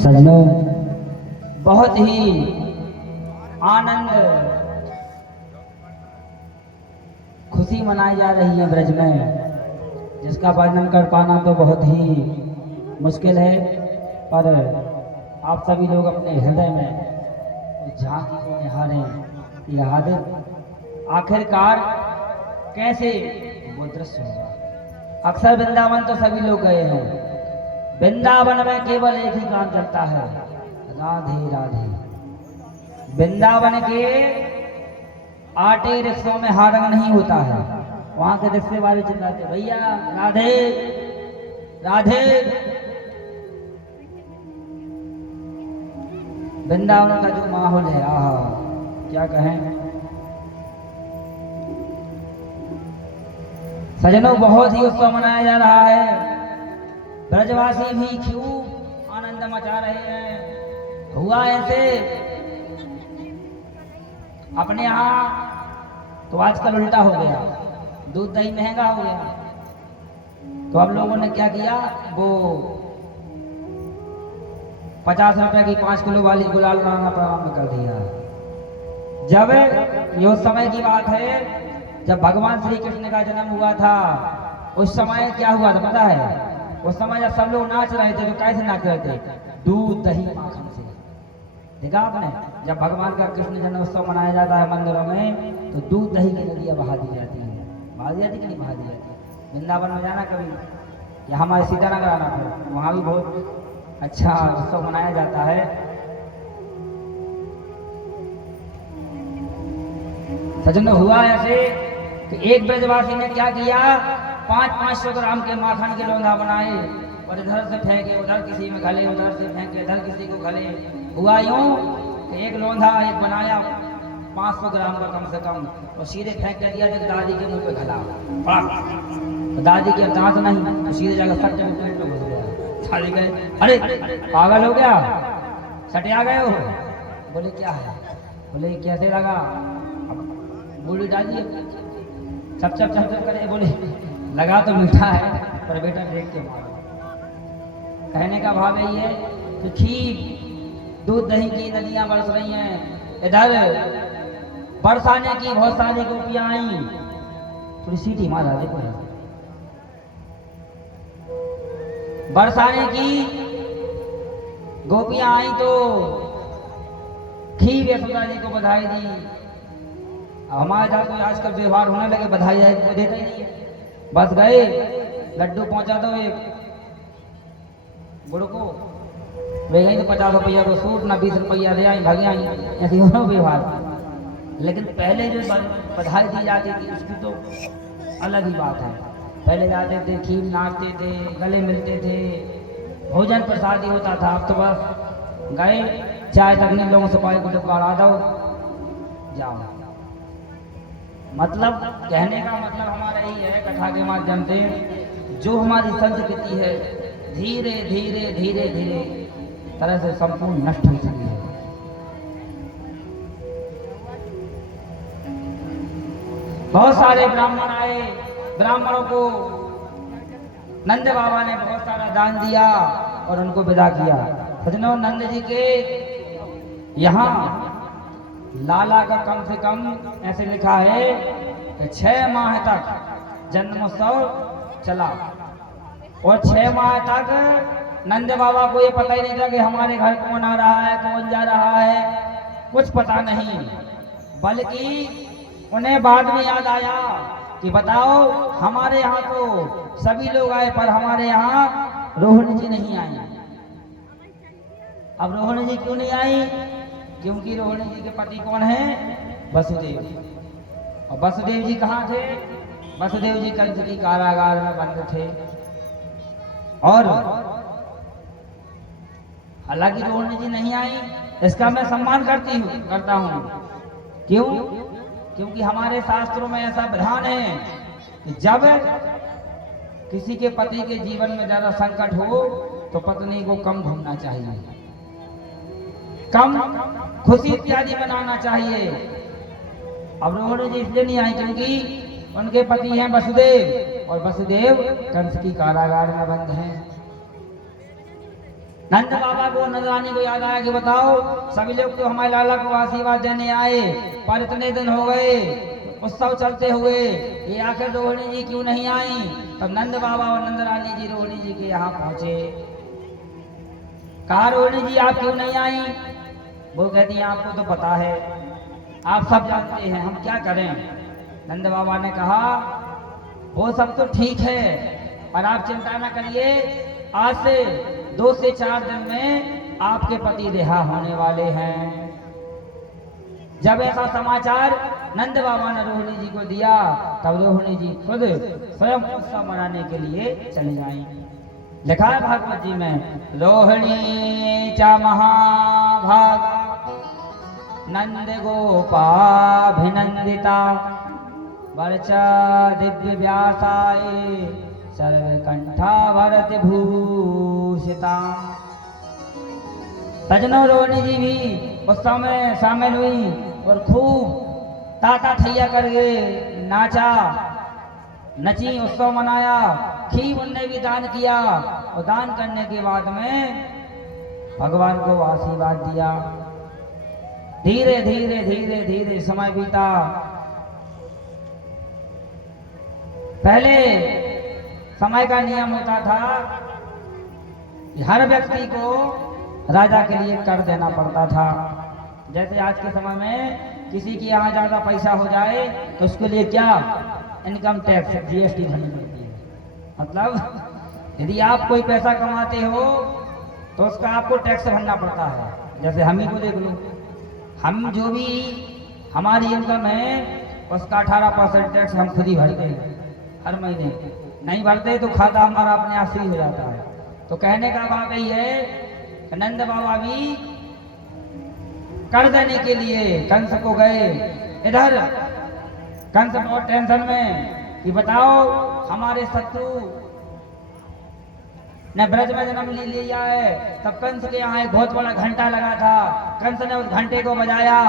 सजनों, बहुत ही आनंद खुशी मनाई जा रही है ब्रज में, जिसका वर्णन कर पाना तो बहुत ही मुश्किल है। पर आप सभी लोग अपने हृदय में उस झांकी को निहारें। यह आखिरकार कैसे वो दृश्य होगा। अक्सर वृंदावन तो सभी लोग गए हैं। वृंदावन में केवल एक ही काम चलता है, राधे राधे। वृंदावन के आटे रिक्शों में हारंग नहीं होता है। वहां के रिक्शे वाले चिल्लाते, भैया राधे राधे। वृंदावन का जो माहौल है, आहा क्या कहें। सजनों, बहुत ही उत्सव मनाया जा रहा है। ब्रजवासी भी खूब आनंद मचा रहे हैं। हुआ ऐसे, अपने यहाँ तो आजकल उल्टा हो गया, दूध दही महंगा हो गया। तो अब लोगों ने क्या किया, वो 50 रुपए की 5 किलो वाली गुलाल बनाना प्रारंभ कर दिया। जब ये उस समय की बात है जब भगवान श्री कृष्ण का जन्म हुआ था। उस समय क्या हुआ था पता है? उस समय जब सब लोग नाच रहे थे तो कैसे नाच रहे थे? दूध दही माखन से। देखा आपने, जब भगवान का कृष्ण जन्मोत्सव मनाया जाता है मंदिरों में, तो दूध दही की नदियाँ बहा दी जाती हैं। बहा दी जाती कि नहीं बहा दी जाती? वृंदावन में जाना कभी, या हमारे सीतानगर आना, फिर वहाँ भी बहुत अच्छा उत्सव मनाया जाता है। सजनों, हुआ ऐसे कि एक ब्रजवासी ने क्या किया, 500 ग्राम के माखन के लोंधा बनाए और इधर से फेंके उधर किसी में गले, उधर से फेंके इधर किसी को गले। हुआ यूं कि एक लोंधा एक बनाया 500 ग्राम का कम से कम, और सीधे फेंक के दिया तो दादी के मुंह पे घला। तो दादी के दांत नहीं, तो सीधे जाकर सट में पेट में घुस गया। दादी कहे, अरे पागल हो गया, सटिया गए हो? बोले क्या है? बोले कैसे लगा? बोली दादी चप चप चप चप करे। बोले लगा तो मीठा है, पर बेटा देख के मारो। कहने का भाव यही है कि खीर दूध दही की नदियां बरस रही हैं। इधर बरसाने की बहुत सारी गोपियां आई। थोड़ी सीटी मारा, देखो बरसाने की गोपियां आई तो खीर यशोदा जी को बधाई दी। हमारे जहाँ कोई आजकल व्यवहार होने लगे, बधाई देता ही नहीं है। बस गए, लड्डू पहुंचा दो एक गुड़ को, वे गई तो 50 रुपया को सूट, ना 20 रुपया दे आई, भागी आई। ऐसे हो व्यवहार। लेकिन पहले जो बधाई दी जाती थी उसकी तो अलग ही बात है। पहले जाते थे, खीर नाचते थे, गले मिलते थे, भोजन प्रसादी होता था। अब तो बस गए, चाय तकने लोगों से पाई को डुबा दो, जाओ। मतलब कहने का मतलब हमारा यही है कथा के माध्यम से, जो हमारी संस्कृति है धीरे धीरे धीरे धीरे तरह से संपूर्ण नष्ट हो चुकी है। बहुत सारे ब्राह्मण आए, ब्राह्मणों को नंद बाबा ने बहुत सारा दान दिया और उनको विदा किया। सजनों, नंद जी के यहाँ लाला का कम से कम ऐसे लिखा है कि 6 माह तक जन्मोत्सव चला, और 6 माह तक नंद बाबा को ये पता ही नहीं था कि हमारे घर कौन आ रहा है, कौन जा रहा है, कुछ पता नहीं। बल्कि उन्हें बाद में याद आया कि बताओ, हमारे यहाँ तो सभी लोग आए पर हमारे यहाँ रोहिणी जी नहीं आई। अब रोहिणी जी क्यों नहीं आई? क्योंकि रोहिणी जी के पति कौन है? वसुदेव। और वसुदेव जी कहाँ थे? वसुदेव जी कंस की कारागार में बंद थे। और हालांकि रोहिणी जी नहीं आई, इसका मैं सम्मान करता हूँ। क्यों? क्योंकि हमारे शास्त्रों में ऐसा विधान है कि जब किसी के पति के जीवन में ज्यादा संकट हो तो पत्नी को कम घूमना चाहिए, कम खुशी इत्यादि मनाना चाहिए। अब रोहिणी जी इसलिए नहीं आई क्योंकि उनके पति हैं वसुदेव, और वसुदेव कंस की कारागार में बंद हैं। नंद बाबा को नंद रानी को याद आया कि बताओ सभी लोग तो हमारे लाला को आशीर्वाद देने आए, पर इतने दिन हो गए उत्सव चलते हुए, ये आखिर रोहिणी जी क्यों नहीं आई। तो नंद बाबा और नंद रानी जी रोहिणी जी के यहाँ पहुंचे। कहा रोहिणी जी आप क्यों नहीं आई। वो कहती है आपको तो पता है, आप सब जानते हैं, हम क्या करें। नंद बाबा ने कहा वो सब तो ठीक है, पर आप चिंता न करिए, आज से 2 से 4 दिन में आपके पति रिहा होने वाले हैं। जब ऐसा समाचार नंद बाबा ने रोहिणी जी को दिया, तब रोहिणी जी खुद स्वयं उत्सव मनाने के लिए चली आई। लिखा है भागवत जी में, रोहिणी च महाभागा नंद गोपाभिनंदिता वर्चा दिव्य व्यासाय सर्वकंठाभरत भूषिता। सजनों रोहिणी जी भी उत्सव में शामिल हुई और खूब ताता थैया करके नाचा नची, उत्सव मनाया। खीर उनने भी दान किया और दान करने के बाद में भगवान को आशीर्वाद दिया। धीरे धीरे धीरे धीरे समय बीता। पहले समय का नियम होता था कि हर व्यक्ति को राजा के लिए कर देना पड़ता था। जैसे आज के समय में किसी की यहाँ ज्यादा पैसा हो जाए तो उसके लिए क्या इनकम टैक्स जीएसटी भरनी पड़ती है। मतलब यदि आप कोई पैसा कमाते हो तो उसका आपको टैक्स भरना पड़ता है। जैसे हम ही को देख लो, हम जो भी हमारी इनकम है उसका 18% टैक्स हम खुद ही भरते हैं हर महीने। नहीं भरते तो खाता हमारा अपने आप फ्री हो जाता है। तो कहने का बात यही है, नंद बाबा भी कर देने के लिए कंस को गए। इधर कंस बहुत टेंशन में कि बताओ हमारे शत्रु ने ब्रज में जन्म ले लिया है। तब कंस के यहाँ एक बहुत बड़ा घंटा लगा था। कंस ने उस घंटे को बजाया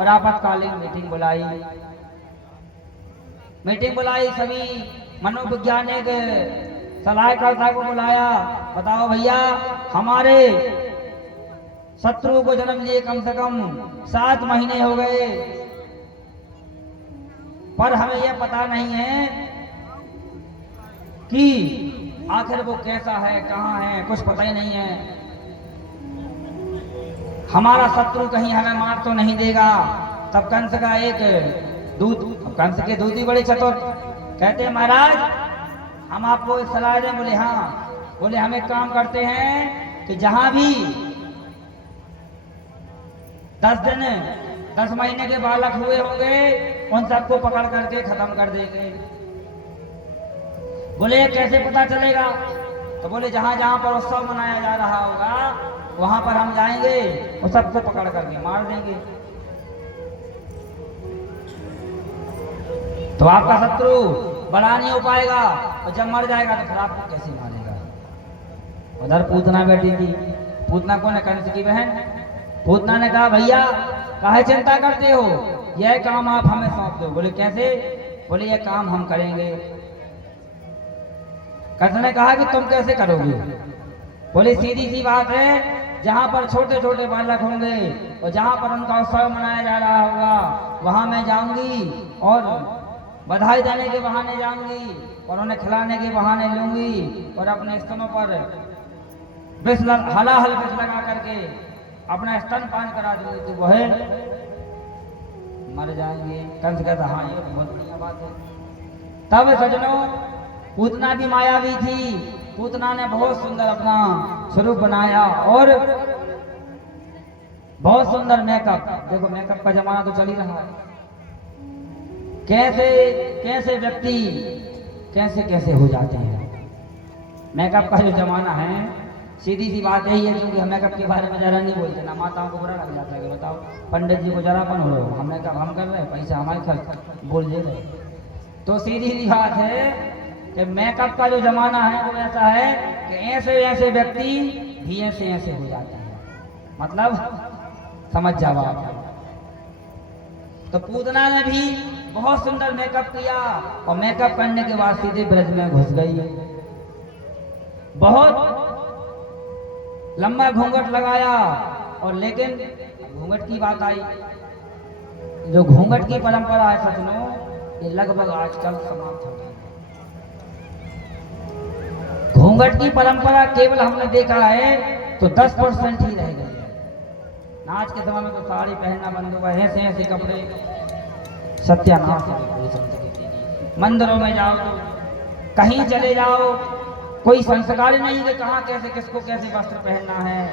और आपातकालीन मीटिंग बुलाई। सभी मनोवैज्ञानिक सलाहकर्ता को बुलाया। बताओ भैया हमारे शत्रु को जन्म लिए कम से कम 7 महीने हो गए, पर हमें यह पता नहीं है कि आखिर वो कैसा है, कहाँ है, कुछ पता ही नहीं है। हमारा शत्रु कहीं हमें मार तो नहीं देगा। तब कंस का एक दूत, कंस के दूत ही बड़े चतुर, कहते हैं महाराज हम आपको एक सलाह दें। बोले हाँ। बोले हम एक काम करते हैं कि जहां भी 10 महीने के बालक हुए होंगे उन सबको पकड़ करके खत्म कर देंगे। बोले कैसे पता चलेगा। तो बोले जहां जहां पर उत्सव मनाया जा रहा होगा वहां पर हम जाएंगे और सबको पकड़ करके मार देंगे। तो आपका शत्रु बड़ा नहीं हो पाएगा और जब मर जाएगा तो फिर आपको कैसे मारेगा। उधर पूतना बैठी थी। पूतना कौन है? कंस की बहन। पूतना ने कहा भैया काहे चिंता करते हो, यह काम आप हमें सौंप दो। बोले कैसे? बोले यह काम हम करेंगे। कंस ने कहा कि तुम कैसे करोगे? बोले सीधी सी बात है, जहां पर छोटे छोटे बालक होंगे और जहां पर उनका उत्सव मनाया जा रहा होगा वहां मैं जाऊंगी और बधाई देने के बहाने जाऊंगी और उन्हें खिलाने के बहाने लूंगी और अपने स्तनों पर हलाहल विष लगा करके अपना स्तन पान करा दूंगी, तो वह मर जाएंगे। कंस कहता हाँ ये बहुत बढ़िया बात है। तब सजनों पूतना भी मायावी थी। पूतना ने बहुत सुंदर अपना स्वरूप बनाया और बहुत सुंदर मेकअप। देखो मेकअप का जमाना तो चल ही रहा है। कैसे कैसे व्यक्ति कैसे कैसे हो जाते हैं। मेकअप का जो जमाना है, सीधी सी बात यही है, क्योंकि हम मेकअप के बारे में जरा नहीं बोलते ना, माताओं को बुरा लग जाता है कि बताओ पंडित जी को जरापन हो रहा हो, हम मेकअप हम कर रहे हैं, पैसा हमारे खर्च बोल दे रहे। तो सीधी सी बात है कि मेकअप का जो जमाना है वो ऐसा है कि ऐसे ऐसे व्यक्ति भी ऐसे ऐसे हो जाते हैं। मतलब समझ जाओ आप। तो पूतना ने भी बहुत सुंदर मेकअप किया और मेकअप करने के बाद सीधे ब्रज में घुस गई। बहुत लंबा घूंघट लगाया। और लेकिन घूंघट की बात आई, जो घूंघट की परंपरा है सज्जनों, ये लगभग आजकल समाप्त हो गई है। घूंघट की परंपरा केवल हमने देखा है तो 10% ही रह गई है। आज के समय में तो साड़ी पहनना बंद हुआ है, ऐसे ऐसे कपड़े, सत्यानाश है। मंदिरों में जाओ तो कहीं चले जाओ, कोई संस्कार नहीं कि कहाँ कैसे किसको कैसे वस्त्र पहनना है।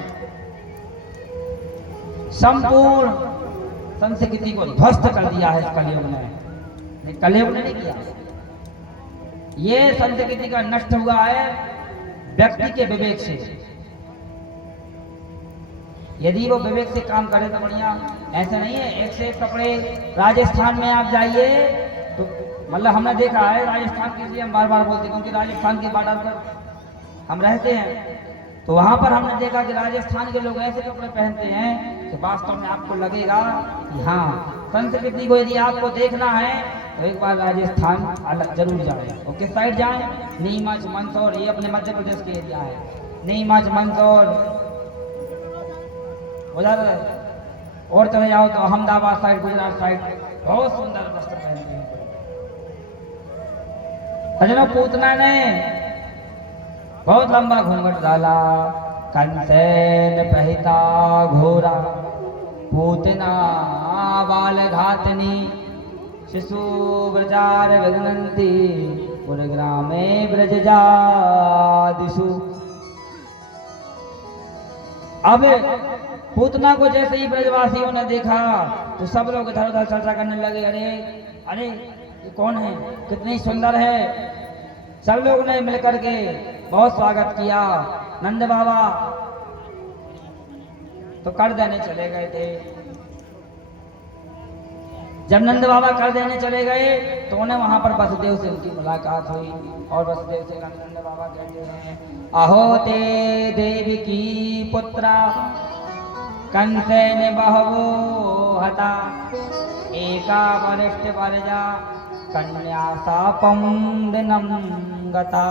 संपूर्ण संस्कृति को ध्वस्त कर दिया है इस कलयुग ने। कलयुग ने नहीं किया, ये संस्कृति का नष्ट हुआ है व्यक्ति के विवेक से। यदि वो विवेक से काम करे तो बढ़िया, ऐसा नहीं है एक से एक कपड़े। राजस्थान में आप जाइए तो मतलब हमने देखा है, राजस्थान के लिए हम बार बार बोलते हैं क्योंकि राजस्थान के बॉर्डर पर हम रहते हैं, तो वहां पर हमने देखा कि राजस्थान के लोग ऐसे कपड़े पहनते हैं कि वास्तव में आपको लगेगा कि हाँ, संस्कृति को यदि आपको देखना है तो एक बार राजस्थान अलग जरूर जाए। और किस साइड जाए? नीमच, मंदसौर, ये अपने मध्य प्रदेश के एरिया है। नीमच, मंदसौर, उधर और चले जाओ तो अहमदाबाद साइड, गुजरात साइड, बहुत सुंदर वस्त्र पहनते हैं। सज्जनों, पूतना ने बहुत लंबा घूंघट डाला, कंसेन पहता घोरा, पूतना बाल घातनी, शिशु ब्रजार विघ्नन्ति, पुरग्रामे ब्रजजादिषु। अब पूतना को जैसे ही ब्रजवासियों ने देखा तो सब लोग इधर उधर चर्चा करने लगे, अरे अरे ये कौन है, कितनी सुंदर है। सब लोग ने मिलकर के बहुत स्वागत किया। नंद बाबा तो कर देने चले गए थे। जब नंद बाबा कर देने चले गए तो उन्हें वहां पर वसुदेव से उनकी मुलाकात हुई और वसुदेव से नंद बाबा कहते हैं, अहो ते देवी की पुत्रा कंसेन बहवो हता, एका वरिष्ठ वर्जा कन्या सापम दिनम गता।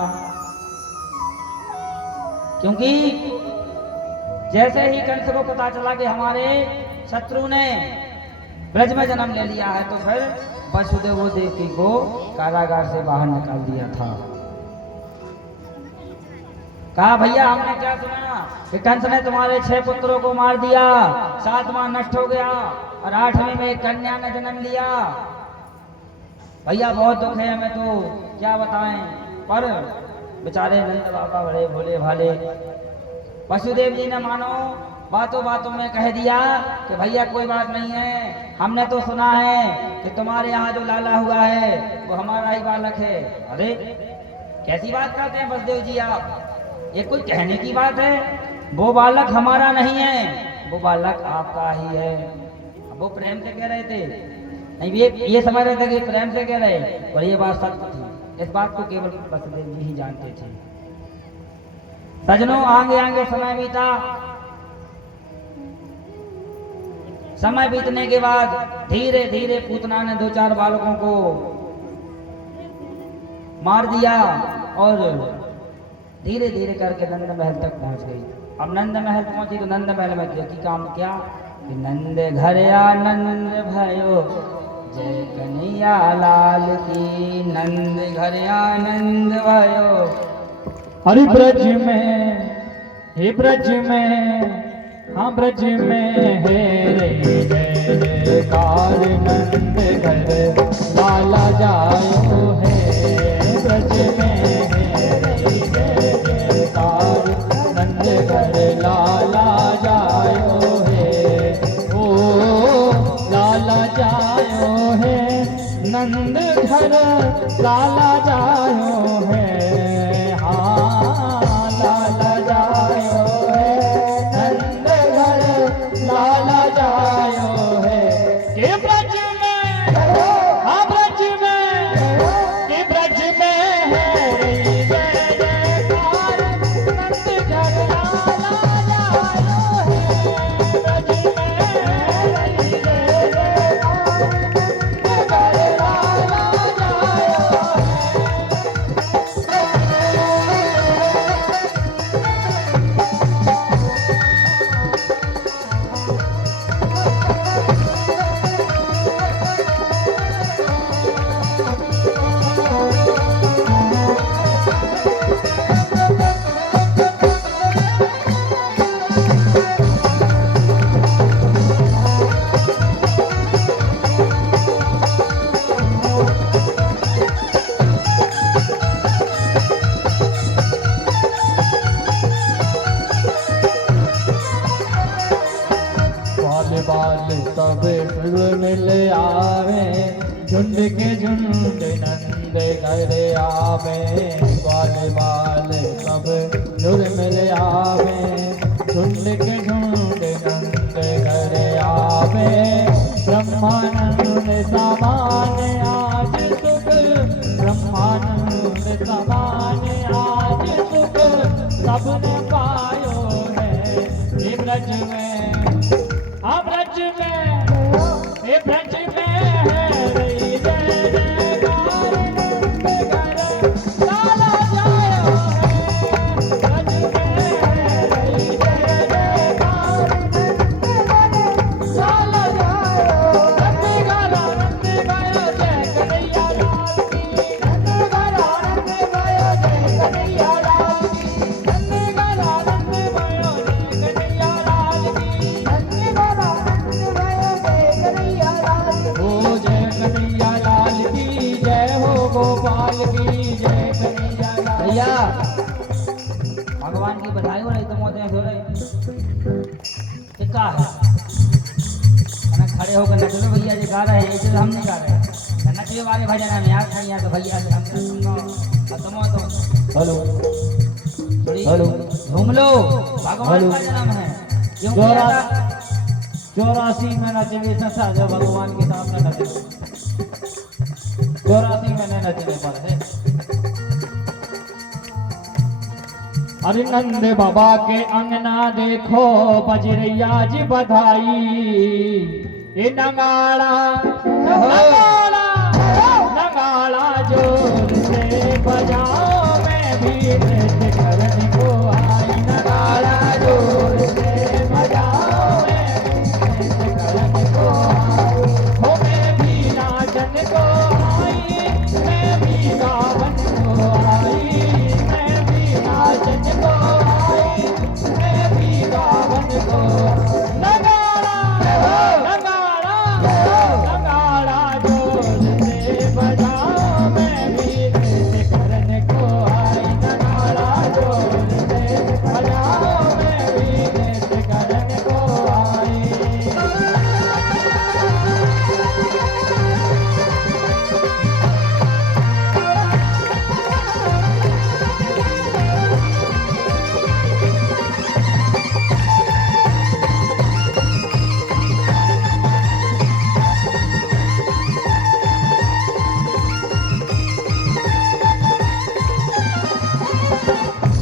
क्योंकि जैसे ही कंस को पता चला कि हमारे शत्रु ने ब्रज में जन्म ले लिया है, तो फिर वसुदेव देवकी को कारागार से बाहर निकाल दिया था। कहा, भैया हमने क्या सुना कि कंस ने तुम्हारे 6 पुत्रों को मार दिया, 7वां नष्ट हो गया और 8वें में एक कन्या ने जन्म लिया। भैया बहुत दुख है हमें, तो क्या बताएं। पर बेचारे नंद बाबा बड़े भोले भाले, वसुदेव जी ने मानो बातों बातों में कह दिया कि भैया कोई बात नहीं है, हमने तो सुना है कि तुम्हारे यहाँ जो लाला हुआ है वो हमारा ही बालक है। अरे कैसी बात करते हैं वसुदेव जी आप, ये कोई कहने की बात है? वो बालक हमारा नहीं है, वो बालक आपका ही है। अब वो प्रेम से कह रहे थे, नहीं ये समझ रहे थे कि प्रेम से कह रहे, और ये बात सत्य थी। इस बात को केवल वसुदेव जी ही जानते थे। सजनों, आगे आगे समय बीता। समय बीतने के बाद धीरे धीरे पूतना ने 2-4 बालकों को मार दिया और धीरे धीरे करके नंद महल तक पहुंच गई। अब नंद महल पहुंची तो नंद महल में देखी काम क्या कि नंद घर आनंद भयो, जय कन्हैया लाल की। नंद घर आनंद भयो, हरि ब्रज में, हे ब्रज में, हाँ ब्रज में है रे जय जयकार। नंद घर लाला जायो है, ब्रज में है रे जय जयकार। नंद घर लाला जायो है, ओ लाला जायो है। नंद घर लाला जायो है, हाँ लाला जायो है। नंद घर लाला जायो है, के ब्रज में, हाँ ब्रज में, के ब्रज में है रे जय जयकार। नंद घर लाला जायो है, ब्रज में है रे जय जयकार। नंद घर लाला जायो है। बाल सब सुर मिल आवे, झुंड के झुंड नंद घर आवे। बाल सब सुर मिल आवे, झुंड के झुंड नंद घर आवे। ब्रह्मानंद समान आज सुख, ब्रह्मानंद समान आज सुख सबने पायो है। ये ब्रज में, हाँ ब्रज में, ये ब्रज में है रही जय जयकार नंद घर लाला जायो है। ब्रज में है रही जय जयकार नंद घर लाला जायो। नंद गाला नंद गायो जय कन्हैया लाल की, नंद गाला नंद गायो जय कन्हैया लाल की, नंद गाला नंद गायो जय कन्हैया लाल की, नंद गाला नंद गायो जय कन्हैया लाल की। ओ जय कन्हैया लाल की जय हो, गोपाल की जय कन्हैया लाल। भैया भगवान की बधाई हो रही, तो मोते हो रही क्या है ना, खड़े होकर नच लो भैया जी, गा रहे हैं ऐसे तो हम नहीं गा रहे हैं। नचने वाले भजन हम याद नहीं है तो भैया से हम सुनो खत्म हो तो हेलो थोड़ी हेलो घूम लो, भगवान का जन्म है क्यों किया था? 84 में नचने संसा जो भगवान के सामने नचे, 84 में नहीं नचने पर है। अरे नंद बाबा के अंगना देखो बजरैया जी बधाई। ये नगाड़ा नगाड़ा नगाड़ा जोर से बजाओ, मैं भी नृत्य करने को आई। नगाड़ा जोर से बजाओ, मैं भी नृत्य करने को आई। हो मैं भी नाचन को आई, मैं भी गावन को आई, मैं भी नाचन को आई, मैं भी गावन को। नगाड़ा नगाड़ा नगाड़ा जोर से बजाओ, मैं भी नृत्य करने को आई। नगाड़ा जोर से बजाओ, मैं भी नृत्य करने को आई।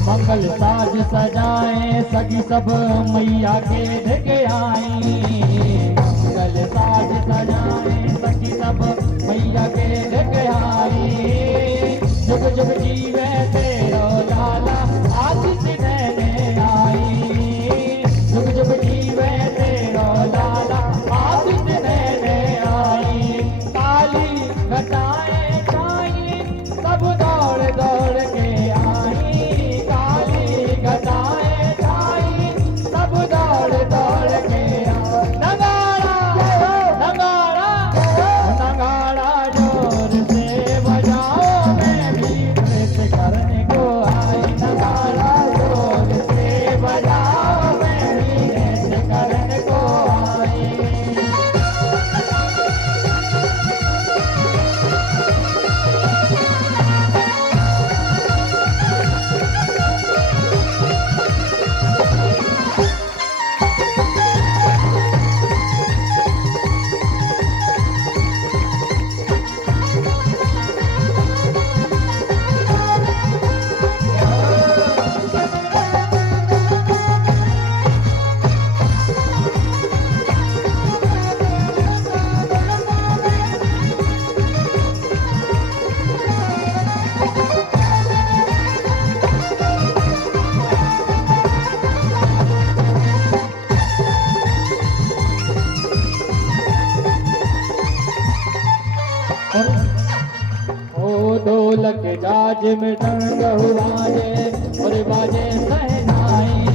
मंगल साज सजाए सगी सब मैया के ढके आई। मंगल साज सजाए सगी सब मैया के ढके आई। जुग जुग जीवे तेरो लाला आशीष देने आई। जुग जुग जीवे तेरो लाला आशीष देने आई। काली घटाए छाई सब दौड़ दौड़ के आई। काली घटाए छाई सब दौड़ दौड़ के आई। नगाड़ा नगाड़ा नगाड़ा जोर से बजाओ, मैं भी नृत्य करने को आई। नगाड़ा जोर से बजाओ, मैं भी नृत्य करने को आई। ओ ढोलक जाज मृदंग बाजे और बाजे सहनाई।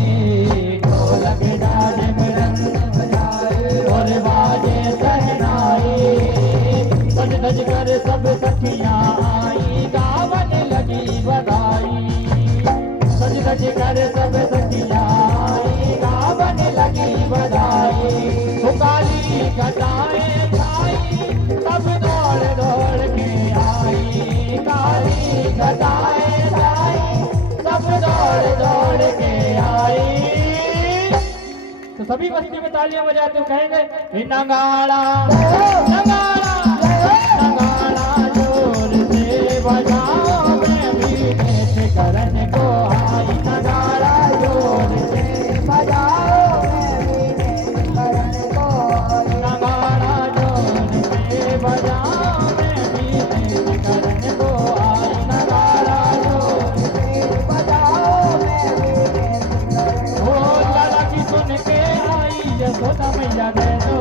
ढोलक जाज मृदंग बजाए और बाजे सहनाई। सज धज कर सब सखियां आई, गावन लगी बधाई। सज धज कर सब सखियां आई, गावन लगी बधाई। सभी बस्ती में तालियां बजाते हुए कहेंगे "हे नगाड़ा नगाड़ा नगाड़ा जोर से बजाओ मैं भी नृत्य करने को आई नगाड़ा जोर से बजाओ मैं भी नृत्य करने को आई नगाड़ा जोर से बजाओ मैं भी नृत्य करने को आई नगाड़ा जोर से बजाओ मैं भी नृत्य करने को। ओ लाला की सुन के आई यशोदा मैया गए तो